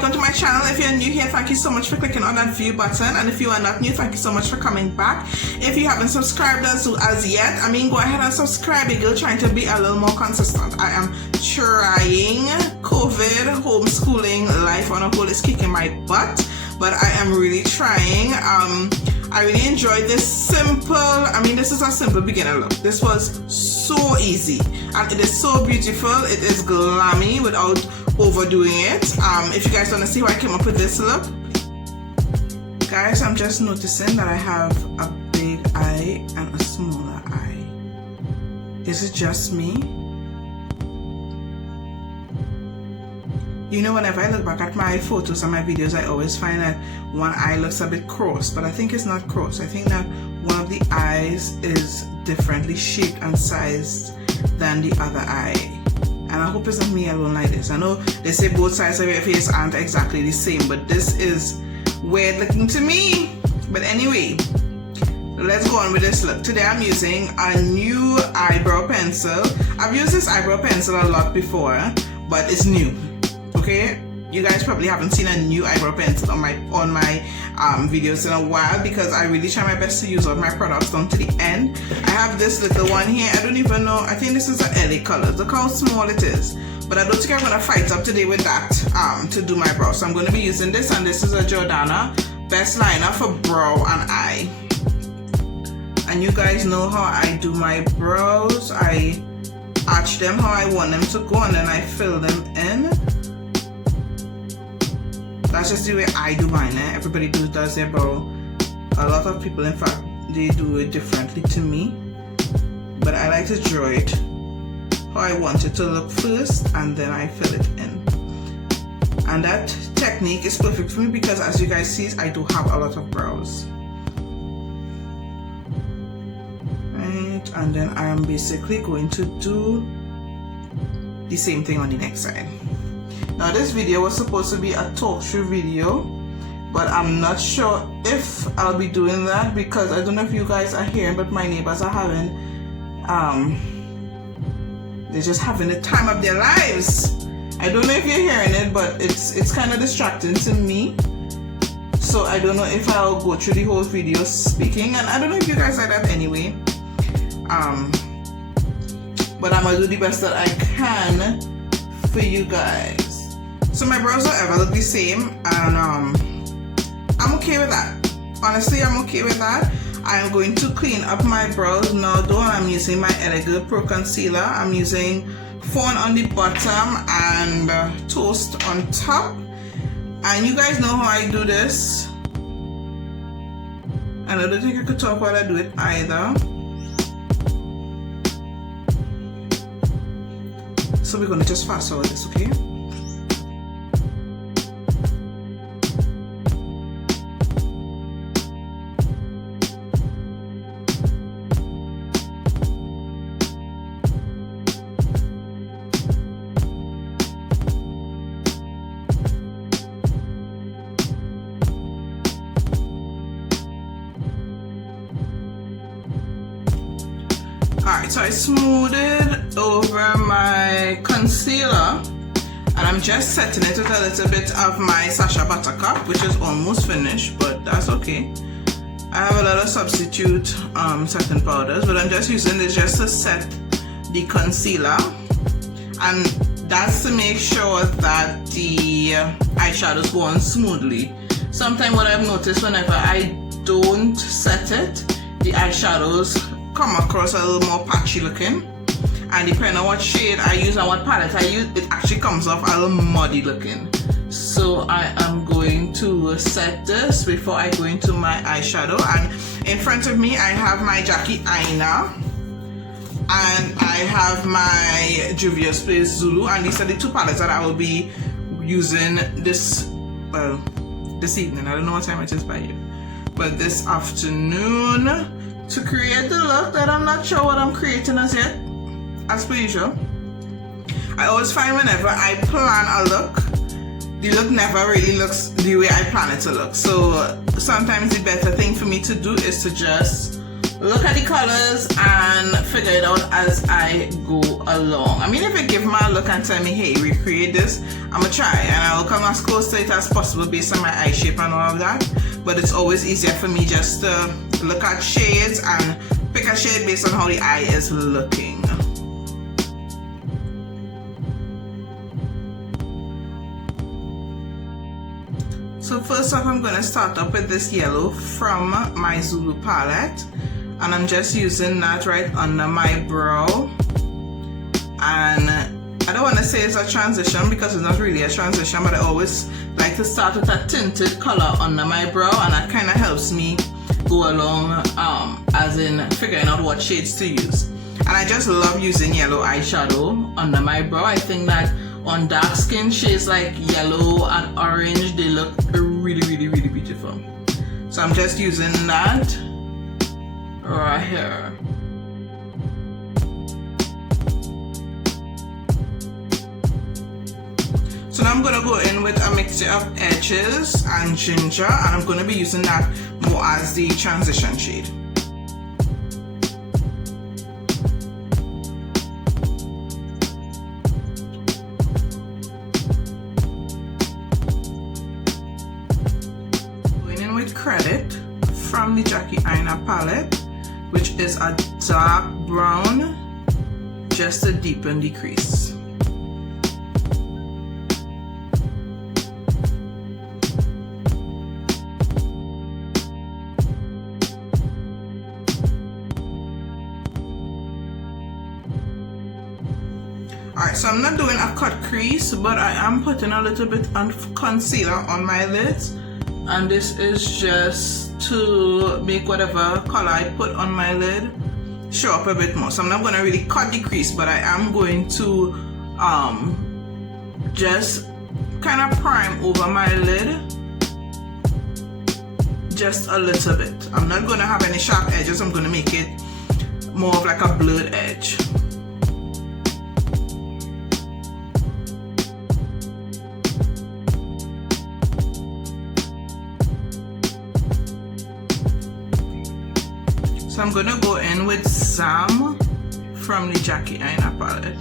welcome to my channel. If you're new here, thank you so much for clicking on that view button, and if you are not new, thank you so much for coming back. If you haven't subscribed as yet, go ahead and subscribe. You're trying to be a little more consistent. I am trying. COVID, homeschooling, life on a whole is kicking my butt, but I am really trying. I really enjoyed this simple, this is a simple beginner look. This was so easy and it is so beautiful. It is glammy without overdoing it. If you guys want to see how I came up with this look, guys, I'm just noticing that I have a big eye and a smaller eye. Is it just me? You know, whenever I look back at my photos and my videos, I always find that one eye looks a bit crossed, but I think it's not crossed. I think that one of the eyes is differently shaped and sized than the other eye. And I hope it's not me alone like this. I know they say both sides of your face aren't exactly the same, but this is weird looking to me. But anyway, let's go on with this look. Today I'm using a new eyebrow pencil. I've used this eyebrow pencil a lot before, but it's new. Okay, you guys probably haven't seen a new eyebrow pencil on my videos in a while, because I really try my best to use all my products down to the end. I have this little one here. I don't even know, I think this is an LA color. Look how small it is, but I don't think I'm gonna fight up today with that to do my brow. So I'm going to be using this, and this is a Jordana Best Liner for brow and eye. And you guys know how I do my brows. I arch them how I want them to go, and then I fill them in. That's just the way I do mine. Everybody does their brow. A lot of people, in fact, they do it differently to me. But I like to draw it how I want it to look first, and then I fill it in. And that technique is perfect for me because, as you guys see, I do have a lot of brows. Right, and then I am basically going to do the same thing on the next side. Now this video was supposed to be a talk through video, but I'm not sure if I'll be doing that, because I don't know if you guys are hearing, but my neighbors are having, they're just having the time of their lives. I don't know if you're hearing it, but it's kind of distracting to me. So I don't know if I'll go through the whole video speaking, and I don't know if you guys like that anyway. But I'm gonna do the best that I can for you guys. So my brows don't ever look the same, and I'm okay with that. Honestly, I'm okay with that. I'm going to clean up my brows now though. I'm using my Elegant Pro Concealer. I'm using Fawn on the bottom and Toast on top. And you guys know how I do this. And I don't think I could talk while I do it either. So we're going to just fast forward this, okay? Alright, so I smoothed over my concealer, and I'm just setting it with a little bit of my Sacha Buttercup, which is almost finished, but that's okay. I have a lot of substitute setting powders, but I'm just using this just to set the concealer, and that's to make sure that the eyeshadows go on smoothly. Sometimes what I've noticed, whenever I don't set it, the eyeshadows come across a little more patchy looking, and depending on what shade I use and what palette I use, it actually comes off a little muddy looking. So I am going to set this before I go into my eyeshadow. And in front of me I have my Jackie Aina, and I have my Juvia's Place Zulu, and these are the two palettes that I will be using this evening. I don't know what time it is by you, but this afternoon, to create the look that I'm not sure what I'm creating as yet, as per usual. I always find whenever I plan a look, the look never really looks the way I plan it to look. So sometimes the better thing for me to do is to just look at the colors and figure it out as I go along. I mean, if you give me a look and tell me, hey, recreate this, I'm gonna try and I'll come as close to it as possible based on my eye shape and all of that. But it's always easier for me just to look at shades and pick a shade based on how the eye is looking. So first off, I'm going to start up with this yellow from my Zulu palette, and I'm just using that right under my brow. And I don't want to say it's a transition because it's not really a transition, but I always like to start with a tinted color under my brow, and that kind of helps me go along as in figuring out what shades to use. And I just love using yellow eyeshadow under my brow. I think that on dark skin shades like yellow and orange, they look really beautiful. So I'm just using that right here. So now I'm going to go in with a mixture of edges and ginger, and I'm going to be using that more as the transition shade. Credit from the Jackie Aina palette, which is a dark brown just to deepen the crease. Alright, so I'm not doing a cut crease, but I am putting a little bit of concealer on my lids. And this is just to make whatever color I put on my lid show up a bit more. So I'm not going to really cut the crease, but I am going to just kind of prime over my lid just a little bit. I'm not going to have any sharp edges. I'm going to make it more of like a blurred edge. So I'm gonna go in with Zam from the Jackie Aina palette.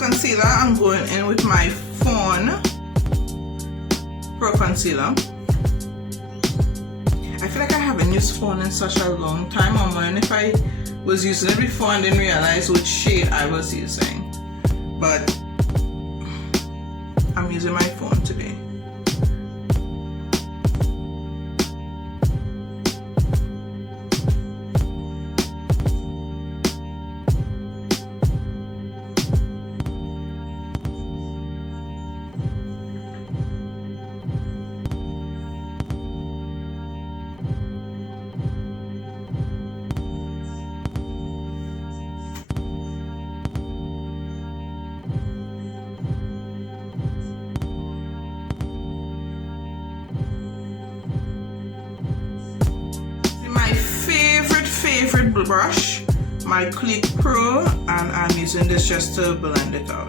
Concealer, I'm going in with my Fawn Pro Concealer. I feel like I haven't used Fawn in such a long time. I'm wondering if I was using it before and didn't realize which shade I was using. But I'm using my Fawn today. Favorite brush, my Click Pro, and I'm using this just to blend it out.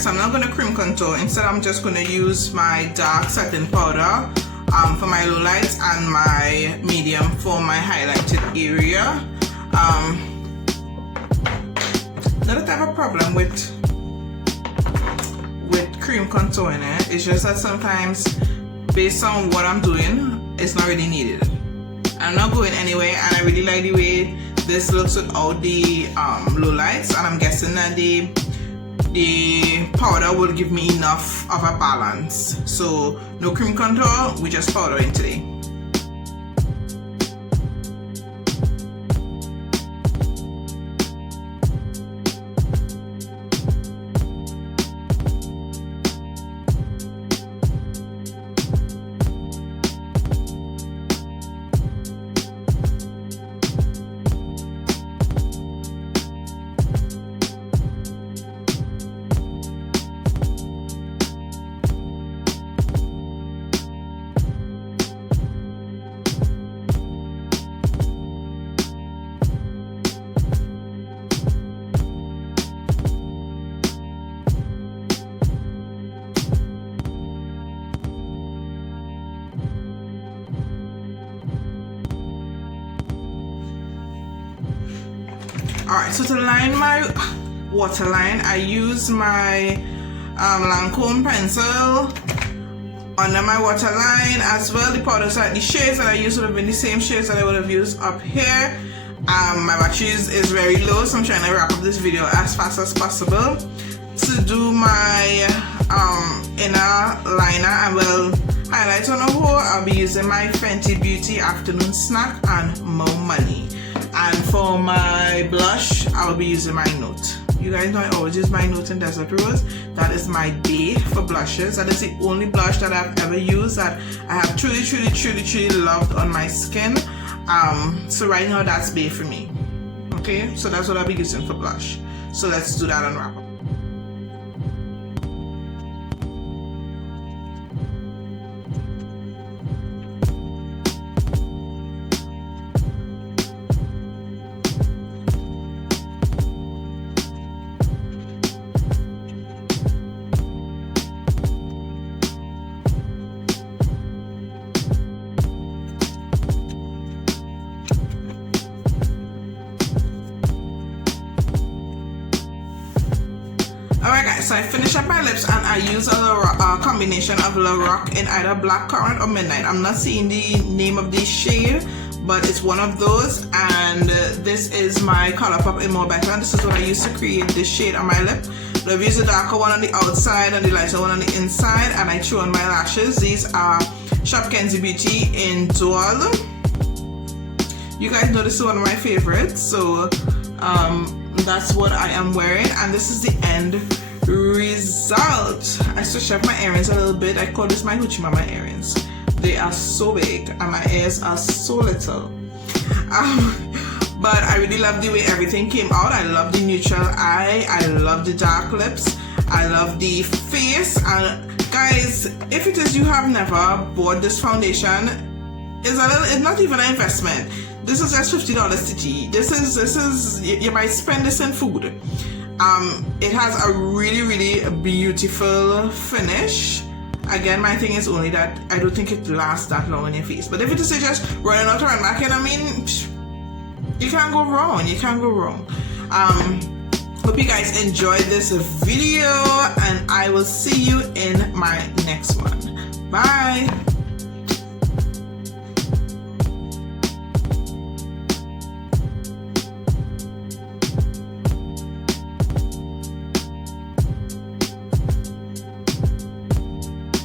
so I'm not going to cream contour. Instead, I'm just going to use my dark setting powder for my lowlights and my medium for my highlighted area. Not that I have a problem with cream contouring it. It's just that sometimes, based on what I'm doing, it's not really needed. I'm not going anyway, and I really like the way this looks without the lowlights, and I'm guessing that the powder will give me enough of a balance. So no cream contour, we just powder it today. Alright, so to line my waterline, I use my Lancome pencil under my waterline as well. The powders, the shades that I used would have been the same shades that I would have used up here. My battery is very low, so I'm trying to wrap up this video as fast as possible. To do my inner liner, I will highlight on a whole. I'll be using my Fenty Beauty Afternoon Snack and More Money. And for my blush, I'll be using my Note. You guys know I always use my Note in Desert Rose. That is my day for blushes. That is the only blush that I've ever used that I have truly loved on my skin. So right now that's bae for me. Okay, so that's what I'll be using for blush. So let's do that and wrap up. Alright guys, so I finished up my lips and I use a combination of La Rock in either Blackcurrant or Midnight. I'm not seeing the name of the shade, but it's one of those, and this is my Colourpop in More Better, and this is what I used to create this shade on my lip. I've used the darker one on the outside and the lighter one on the inside, and I threw on my lashes. These are Shop Kenzie Beauty in Dual. You guys know this is one of my favorites, so that's what I am wearing, and this is the end result. I switched up my earrings a little bit. I call this my Hoochie Mama earrings. They are so big and my ears are so little. But I really love the way everything came out. I love the neutral eye. I love the dark lips. I love the face. And guys, if it is you have never bought this foundation, it's not even an investment. This is just $50 to tea. This is you might spend this in food. It has a really beautiful finish. Again, my thing is only that I don't think it lasts that long on your face. But if it is just running out and back in, I mean, you can't go wrong. You can't go wrong. Hope you guys enjoyed this video, and I will see you in my next one. Bye.